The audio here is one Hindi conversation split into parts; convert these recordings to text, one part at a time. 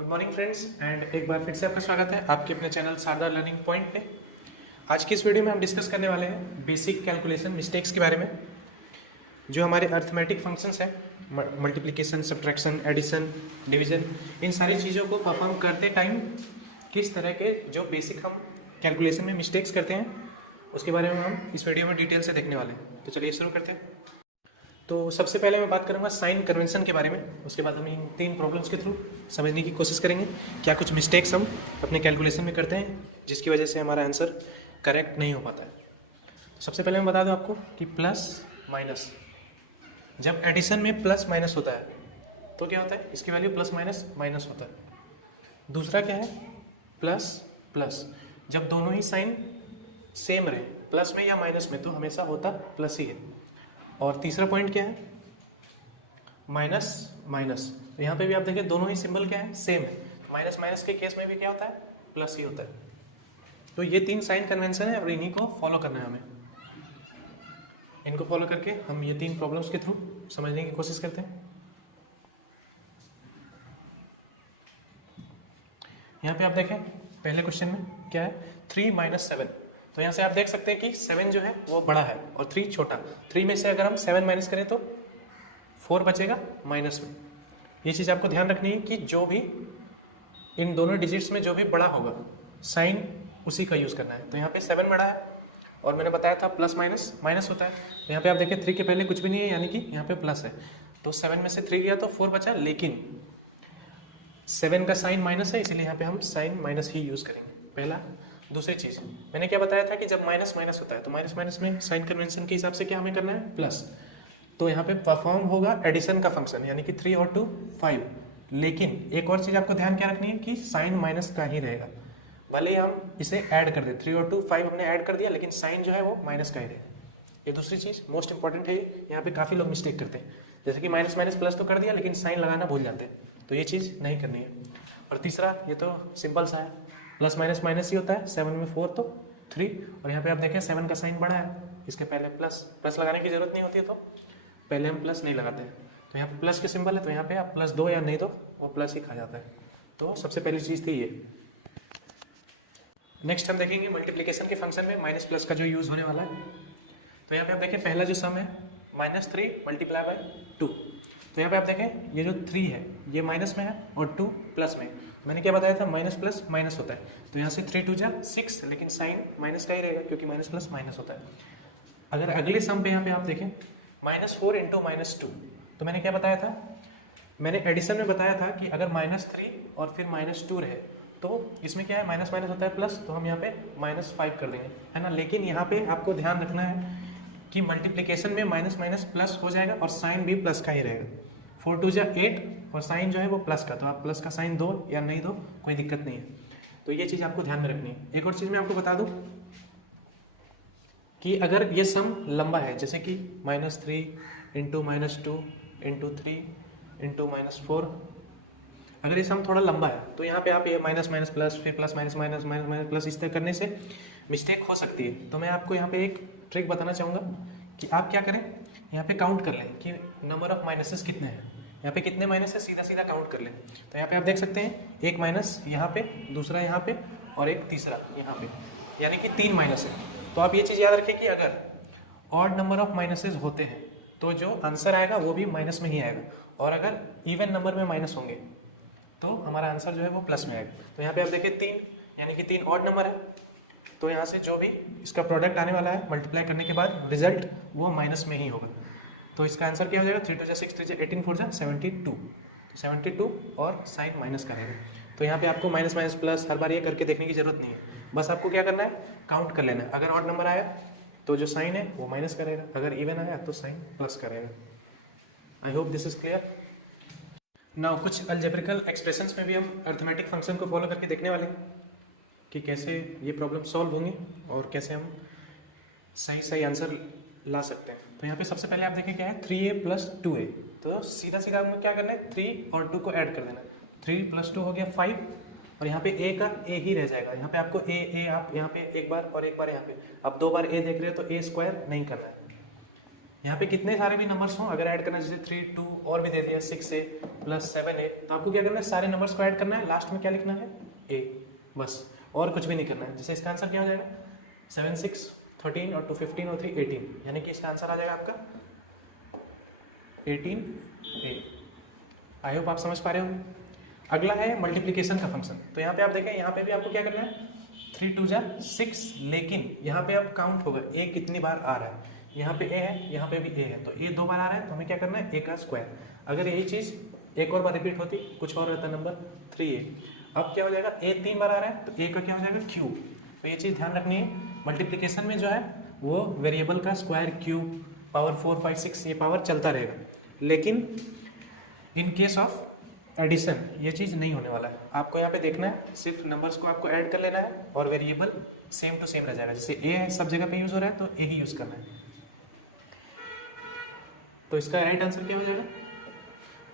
गुड मॉर्निंग फ्रेंड्स एंड एक बार फिर से आपका स्वागत है आपके अपने चैनल शारदा लर्निंग पॉइंट पे। आज की इस वीडियो में हम डिस्कस करने वाले हैं बेसिक कैलकुलेशन मिस्टेक्स के बारे में। जो हमारे अर्थमेटिक फंक्शंस हैं, मल्टीप्लिकेशन, सब्ट्रैक्शन, एडिशन, डिवीजन, इन सारी चीज़ों को परफॉर्म करते टाइम किस तरह के जो बेसिक हम कैलकुलेशन में मिस्टेक्स करते हैं उसके बारे में हम इस वीडियो में डिटेल से देखने वाले हैं। तो चलिए शुरू करते हैं। तो सबसे पहले मैं बात करूंगा साइन कन्वेंशन के बारे में। उसके बाद हम इन 3 प्रॉब्लम्स के थ्रू समझने की कोशिश करेंगे क्या कुछ मिस्टेक्स हम अपने कैलकुलेशन में करते हैं जिसकी वजह से हमारा आंसर करेक्ट नहीं हो पाता है। तो सबसे पहले मैं बता दूं आपको कि प्लस माइनस, जब एडिशन में प्लस माइनस होता है तो क्या होता है, इसकी वैल्यू प्लस माइनस माइनस होता है। दूसरा क्या है, प्लस प्लस, जब दोनों ही साइन सेम रहे, प्लस में या माइनस में, तो हमेशा होता प्लस ही है। और तीसरा पॉइंट क्या है, माइनस माइनस। तो यहाँ पे भी आप देखिए दोनों ही सिंबल क्या है, सेम है। माइनस माइनस के केस में भी क्या होता है, प्लस ही होता है। तो ये 3 साइन कन्वेंशन है और इन्हीं को फॉलो करना है हमें। इनको फॉलो करके हम ये 3 प्रॉब्लम्स के थ्रू समझने की कोशिश करते हैं। यहाँ पे आप देखें पहले क्वेश्चन में क्या है, 3 - 7। तो यहाँ से आप देख सकते हैं कि 7 जो है वो बड़ा है और 3 छोटा। 3 में से अगर हम 7 माइनस करें तो 4 बचेगा माइनस में। ये चीज़ आपको ध्यान रखनी है कि जो भी इन दोनों डिजिट्स में जो भी बड़ा होगा साइन उसी का यूज़ करना है। तो यहाँ पे 7 बड़ा है और मैंने बताया था प्लस माइनस माइनस होता है। तो यहाँ पे आप देखिए 3 के पहले कुछ भी नहीं है, यानी कि यहाँ पे प्लस है। तो 7 में से 3 गया तो 4 बचा, लेकिन 7 का साइन माइनस है, इसीलिए यहाँ पे हम साइन माइनस ही यूज़ करेंगे पहला। दूसरी चीज़ मैंने क्या बताया था कि जब माइनस माइनस होता है तो माइनस माइनस में साइन कन्वेंशन के हिसाब से क्या हमें करना है, प्लस। तो यहाँ पे परफॉर्म होगा एडिशन का फंक्शन, यानी कि 3 और 2 5। लेकिन एक और चीज़ आपको ध्यान क्या रखनी है कि साइन माइनस का ही रहेगा। भले ही हम इसे ऐड कर दें, 3 और 2 5 हमने ऐड कर दिया, लेकिन साइन जो है वो माइनस का ही रहेगा। ये दूसरी चीज़ मोस्ट इंपॉर्टेंट है। यहाँ पे काफ़ी लोग मिस्टेक करते हैं, जैसे कि माइनस माइनस प्लस तो कर दिया लेकिन साइन लगाना भूल जाते हैं। तो ये चीज़ नहीं करनी है। और तीसरा, ये तो सिंपल सा है, प्लस माइनस माइनस ही होता है। 7 में 4 तो 3। और यहाँ पे आप देखें 7 का साइन बड़ा है, इसके पहले प्लस लगाने की जरूरत नहीं होती है, तो पहले हम प्लस नहीं लगाते हैं। तो यहाँ पे प्लस के सिंबल है, तो यहाँ पे आप प्लस दो या नहीं दो वो प्लस ही खा जाता है। तो सबसे पहली चीज़ थी ये। नेक्स्ट हम देखेंगे मल्टीप्लिकेशन के फंक्शन में माइनस प्लस का जो यूज़ होने वाला है। तो यहाँ पे आप देखें पहला जो सम है -3 × 2। तो यहाँ पे आप देखें ये जो 3 है ये माइनस में है और 2 प्लस में। मैंने क्या बताया था, माइनस प्लस माइनस होता है। तो यहाँ से 3 × 2 = 6, लेकिन साइन माइनस का ही रहेगा क्योंकि माइनस प्लस माइनस होता है। अगर अगले सम पे यहाँ पे आप देखें -4 × -2, तो मैंने क्या बताया था, मैंने एडिशन में बताया था कि अगर -3 और फिर -2 रहे तो इसमें क्या है, माइनस माइनस होता है प्लस, तो हम यहाँ पे -5 कर देंगे, है ना। लेकिन यहाँ पे आपको ध्यान रखना है कि मल्टीप्लिकेशन में माइनस माइनस प्लस हो जाएगा और साइन भी प्लस का ही रहेगा। 4 × 2 = 8 और साइन जो है वो प्लस का, तो आप प्लस का साइन दो या नहीं दो कोई दिक्कत नहीं है। तो ये चीज़ आपको ध्यान में रखनी है। एक और चीज़ मैं आपको बता दूं कि अगर ये सम लंबा है, जैसे कि -3 × -2 × 3 × -4, अगर ये सम थोड़ा लंबा है तो यहाँ पे आप ये माइनस माइनस प्लस, फिर plus minus minus minus minus plus, इस तरह करने से मिस्टेक हो सकती है। तो मैं आपको यहाँ पे एक ट्रिक बताना चाहूँगा कि आप क्या करें, यहाँ पे काउंट कर लें कि नंबर ऑफ माइनसेस कितने हैं, यहाँ पे कितने माइनस है, सीधा सीधा काउंट कर लें। तो यहाँ पे आप देख सकते हैं एक माइनस यहाँ पे, दूसरा यहाँ पे और एक तीसरा यहाँ पे, यानी कि 3 माइनस है। तो आप ये चीज़ याद रखें कि अगर ऑड नंबर ऑफ माइनसेस होते हैं तो जो आंसर आएगा वो भी माइनस में ही आएगा, और अगर इवन नंबर में माइनस होंगे तो हमारा आंसर जो है वो प्लस में आएगा। तो यहाँ पे आप देखिए 3, यानी कि 3 ऑड नंबर है, तो यहाँ से जो भी इसका प्रोडक्ट आने वाला है मल्टीप्लाई करने के बाद रिजल्ट वो माइनस में ही होगा। तो इसका आंसर क्या हो जाएगा, 3 × 2 = 6, 3 × 18, 4 = 72। 72 और साइन माइनस का रहेगा। तो यहाँ पे आपको माइनस माइनस प्लस हर बार ये करके देखने की जरूरत नहीं है, बस आपको क्या करना है, काउंट कर लेना है। अगर ऑड नंबर आया तो जो साइन है वो माइनस का रहेगा, अगर इवन आया तो साइन प्लस का रहेगा। I hope this is clear. Now कुछ अलजेब्रिकल एक्सप्रेशंस में भी हम अर्थमेटिक फंक्शन को फॉलो करके देखने वाले हैं कि कैसे ये प्रॉब्लम सॉल्व होंगे और कैसे हम सही सही आंसर ला सकते हैं। तो यहाँ पे सबसे पहले आप देखें क्या है, 3a + 2a। तो सीधा सीधा हमें क्या करना है, 3 और 2 को ऐड कर देना। 3 + 2 हो गया 5, और यहाँ पे a का a ही रह जाएगा। यहाँ पे आपको a आप यहाँ पे एक बार और एक बार यहाँ पे, अब 2 बार a देख रहे हो तो a² नहीं करना है, यहाँ पे कितने सारे भी नंबर्स हों, अगर ऐड करना है जैसे 3, 2 और भी दे दिया 6a प्लस 7a, तो आपको क्या करना है, सारे नंबर्स को ऐड करना है, लास्ट में क्या लिखना है, a, बस, और कुछ भी नहीं करना है। जैसे इसका आंसर क्या हो जाएगा, 7, 6, 13 और 2 15 और 3 18, यानी कि इसका आंसर आ जाएगा आपका 18a। आई होप आप समझ पा रहे होंगे। अगला है मल्टीप्लिकेशन का फंक्शन। तो यहाँ पे आप देखें, यहाँ पे भी आपको क्या करना है, 3 2 जा 6, लेकिन यहाँ पे अब काउंट होगा a कितनी बार आ रहा है। यहाँ पे a है, यहाँ पे भी a है, तो a 2 बार आ रहा है, तो हमें क्या करना है, a का स्क्वायर। अगर यही चीज़ एक और बार रिपीट होती, कुछ और रहता नंबर 3a। अब क्या हो जाएगा, a 3 बार आ रहा है, तो a का क्या हो जाएगा, क्यूब। तो ये चीज़ ध्यान रखनी है, मल्टीप्लिकेशन में जो है वो वेरिएबल का स्क्वायर, क्यूब, पावर 4 5 6 ये पावर चलता रहेगा, लेकिन इन केस ऑफ एडिशन ये चीज़ नहीं होने वाला है। आपको यहाँ पे देखना है, सिर्फ नंबर्स को आपको ऐड कर लेना है और वेरिएबल सेम टू सेम रह जाएगा। जैसे a है, सब जगह पे यूज़ हो रहा है, तो a ही यूज़ करना है। तो इसका राइट आंसर क्या हो जाएगा,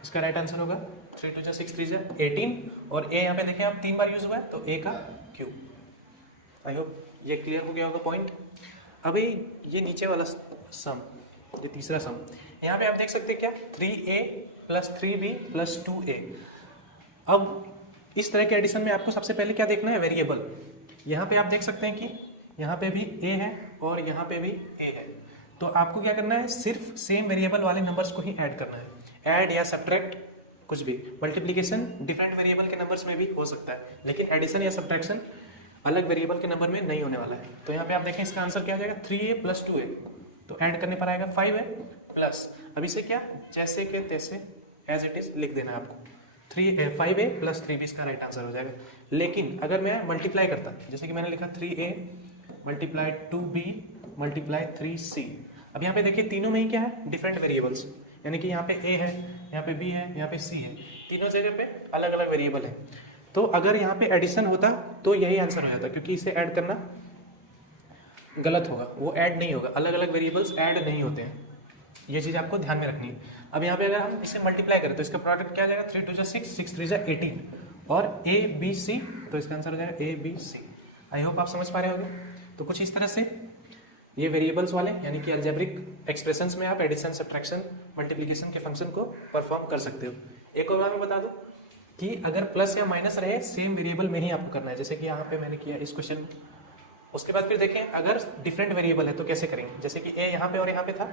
इसका राइट आंसर होगा 3 2 जा 6 3 जा 18, और a यहाँ पे देखें आप 3 बार यूज़ हुआ है, तो a का क्यूब। आई होप ये क्लियर हो गया होगा पॉइंट। अभी ये नीचे वाला सम, ये तीसरा सम, यहाँ पे आप देख सकते हैं क्या, 3a plus 3b plus 2a। अब इस तरह के एडिशन में आपको सबसे पहले क्या देखना है, वेरिएबल। यहाँ पे आप देख सकते हैं कि यहाँ पे भी a है और यहाँ पे भी a है, तो आपको क्या करना है, सिर्फ सेम वेरिएबल वाले नंबर्स को ही ऐड करना है। ऐड या सब्ट्रैक्ट कुछ भी, मल्टीप्लिकेशन डिफरेंट वेरिएबल के नंबर्स में भी हो सकता है, लेकिन एडिशन या सब्ट्रैक्शन अलग वेरिएबल के नंबर में नहीं होने वाला है। तो यहाँ पे आप देखें, इसका आंसर क्या हो जाएगा, 3a प्लस 2a, तो ऐड करने पर आएगा 5a प्लस, अब इसे क्या जैसे के तैसे एज इट इज लिख देना है आपको, 5a प्लस 3b इसका राइट आंसर हो जाएगा। लेकिन अगर मैं मल्टीप्लाई करता, जैसे कि मैंने लिखा 3a multiply 2b multiply 3c, अब यहाँ पे देखिए तीनों में ही क्या है, डिफरेंट वेरिएबल्स, यानी कि यहाँ पे a है, यहाँ पे b है, यहाँ पे c है, तीनों जगह पे अलग अलग वेरिएबल है। तो अगर यहाँ पे एडिशन होता तो यही आंसर हो जाता, क्योंकि इसे ऐड करना गलत होगा, वो ऐड नहीं होगा, अलग अलग वेरिएबल्स ऐड नहीं होते हैं, ये चीज़ आपको ध्यान में रखनी है। अब यहाँ पे अगर हम इसे मल्टीप्लाई करें तो इसका प्रोडक्ट क्या आ जाएगा, 3 2 जा 6 6 3 जा 18, और a b c, तो इसका आंसर हो जाएगा a b c। I hope आप समझ पा रहे होंगे। तो कुछ इस तरह से ये वेरिएबल्स वाले यानी कि अलजेब्रिक एक्सप्रेशंस में आप एडिशन, सब्ट्रैक्शन, मल्टीप्लिकेशन के फंक्शन को परफॉर्म कर सकते हो। एक और बात मैं बता दूं कि अगर प्लस या माइनस रहे, सेम वेरिएबल में ही आपको करना है, जैसे कि यहाँ पे मैंने किया इस क्वेश्चन में। उसके बाद फिर देखें, अगर डिफरेंट वेरिएबल है तो कैसे करेंगे, जैसे कि a यहाँ पे और यहाँ पे था,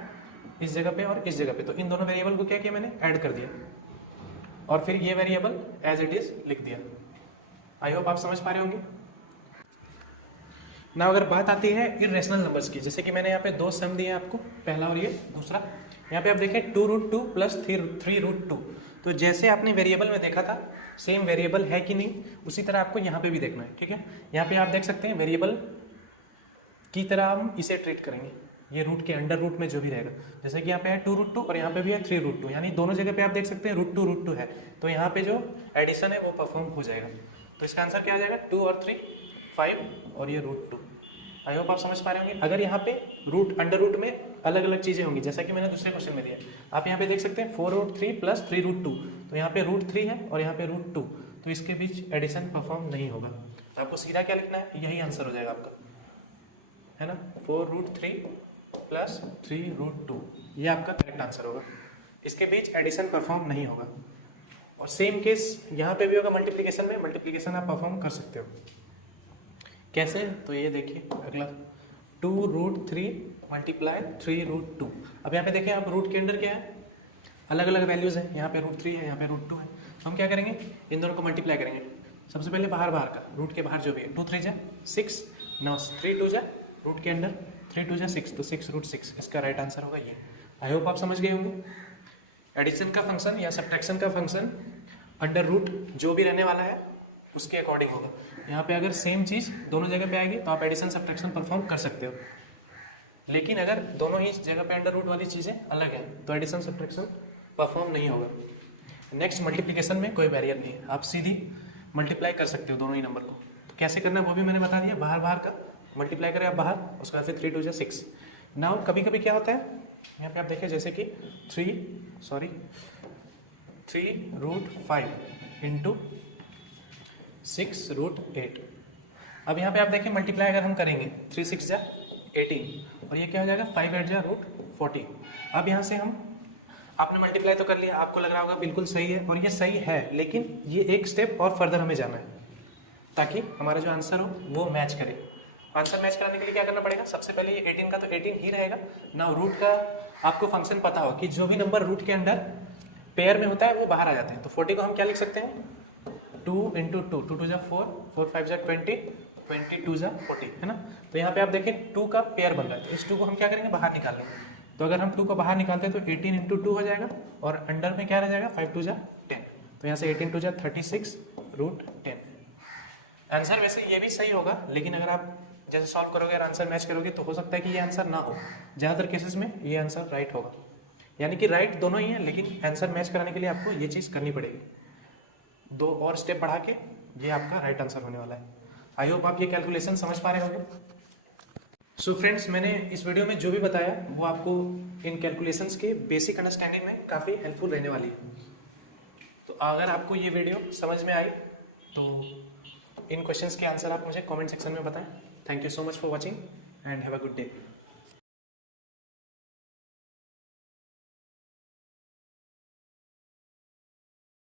इस जगह पे और इस जगह पे, तो इन दोनों वेरिएबल को क्या किया मैंने, ऐड कर दिया, और फिर ये वेरिएबल एज इट इज लिख दिया। आई होप आप समझ पा रहे होंगे ना। अगर बात आती है इरेशनल नंबर्स की, जैसे कि मैंने यहाँ पे दो सम दिए आपको, पहला और ये दूसरा। यहाँ पे आप देखें 2√2 प्लस 3√2, तो जैसे आपने वेरिएबल में देखा था, सेम वेरिएबल है कि नहीं, उसी तरह आपको यहाँ पे भी देखना है, ठीक है। यहाँ पे आप देख सकते हैं वेरिएबल की तरह हम इसे ट्रीट करेंगे, ये रूट के अंडर रूट में जो भी रहेगा, जैसे कि यहाँ पे है 2√2 और यहाँ पे भी है 3√2, यानी दोनों जगह पे आप देख सकते हैं √2 है, तो यहाँ पे जो एडिशन है वो परफॉर्म हो जाएगा। तो इसका आंसर क्या आ जाएगा, 2 और 3 5 और ये √2। आई होप आप समझ पा रहे होंगे। अगर यहाँ पे रूट अंडर रूट में अलग अलग चीज़ें होंगी, जैसा कि मैंने दूसरे क्वेश्चन में दिया, आप यहाँ पे देख सकते हैं 4√3 प्लस 3√2, तो यहाँ पे √3 है और यहाँ पे √2, तो इसके बीच एडिशन परफॉर्म नहीं होगा। तो आपको सीधा क्या लिखना है, यही आंसर हो जाएगा आपका, है ना, 4√3 प्लस 3√2, ये आपका करेक्ट आंसर होगा। इसके बीच एडिशन परफॉर्म नहीं होगा। और सेम केस यहाँ पे भी होगा मल्टीप्लिकेशन में, मल्टीप्लिकेशन आप परफॉर्म कर सकते हो। कैसे, तो ये देखिए अगला 2√3 मल्टीप्लाई 3√2। अब यहाँ पे देखिए आप, रूट के अंदर क्या है, अलग अलग वैल्यूज़ हैं, यहाँ पे √3 है, यहाँ पे √2 है, तो हम क्या करेंगे, इन दोनों को मल्टीप्लाई करेंगे। सबसे पहले बाहर का, रूट के बाहर जो भी है, 2 3 जा 6, 9 3 2 जा रूट के अंदर 3 2 जा 6, तो 6√6 इसका राइट आंसर होगा ये। आई होप आप समझ गए होंगे। एडिशन का फंक्शन या सब्ट्रैक्शन का फंक्शन अंडर रूट जो भी रहने वाला है उसके अकॉर्डिंग होगा। यहाँ पे अगर सेम चीज़ दोनों जगह पे आएगी तो आप एडिशन सब्ट्रैक्शन परफॉर्म कर सकते हो, लेकिन अगर दोनों ही जगह पे अंडर रूट वाली चीज़ें अलग हैं तो एडिशन सब्ट्रैक्शन परफॉर्म नहीं होगा। नेक्स्ट मल्टीप्लिकेशन में कोई बैरियर नहीं है, आप सीधी मल्टीप्लाई कर सकते हो दोनों ही नंबर को। तो कैसे करना है वो भी मैंने बता दिया, बाहर का मल्टीप्लाई करें आप बाहर, उसके बाद फिर 3 2 जा 6। नाउ कभी कभी क्या होता है, यहाँ पे आप देखिए जैसे कि 3√5 इंटू 6√8। अब यहाँ पे आप देखें मल्टीप्लाई अगर हम करेंगे 3 6 जा 18 और ये क्या हो जाएगा 5 8 जा रूट 40। अब यहाँ से हम आपने मल्टीप्लाई तो कर लिया, आपको लग रहा होगा बिल्कुल सही है और ये सही है, लेकिन ये एक स्टेप और फर्दर हमें जाना है ताकि हमारा जो आंसर हो वो मैच करे। आंसर मैच कराने के लिए क्या करना पड़ेगा, सबसे पहले ये 18 का तो 18 ही रहेगा ना। रूट का आपको फंक्शन पता हो कि जो भी नंबर रूट के अंदर पेयर में होता है वो बाहर आ जाते हैं। तो 40 को हम क्या लिख सकते हैं, 2 इंटू 2, 2 2 जा 4, 4 5 जा 20, 22 जा 40, है ना। तो यहाँ पे आप देखें 2 का पेयर बन रहा है, तो इस 2 को हम क्या करेंगे, बाहर निकाल लेंगे। तो अगर हम 2 को बाहर निकालते हैं तो 18 इंटू 2 हो जाएगा और अंडर में क्या रह जाएगा 5 2 जा 10। तो यहाँ से 18 2 जा 36 रूट 10। आंसर वैसे ये भी सही होगा, लेकिन अगर आप जैसे सॉल्व करोगे और आंसर मैच करोगे तो हो सकता है कि ये आंसर ना हो। ज़्यादातर केसेस में ये आंसर राइट होगा, यानी कि राइट दोनों ही है, लेकिन आंसर मैच कराने के लिए आपको ये चीज़ करनी पड़ेगी। 2 और स्टेप बढ़ा के ये आपका राइट आंसर होने वाला है। आई होप आप ये कैलकुलेशन समझ पा रहे होंगे। सो फ्रेंड्स, मैंने इस वीडियो में जो भी बताया वो आपको इन कैलकुलेशंस के बेसिक अंडरस्टैंडिंग में काफ़ी हेल्पफुल रहने वाली है। तो अगर आपको ये वीडियो समझ में आई तो इन क्वेश्चंस के आंसर आप मुझे कमेंट सेक्शन में बताएं। Thank you so much for watching and have a good day.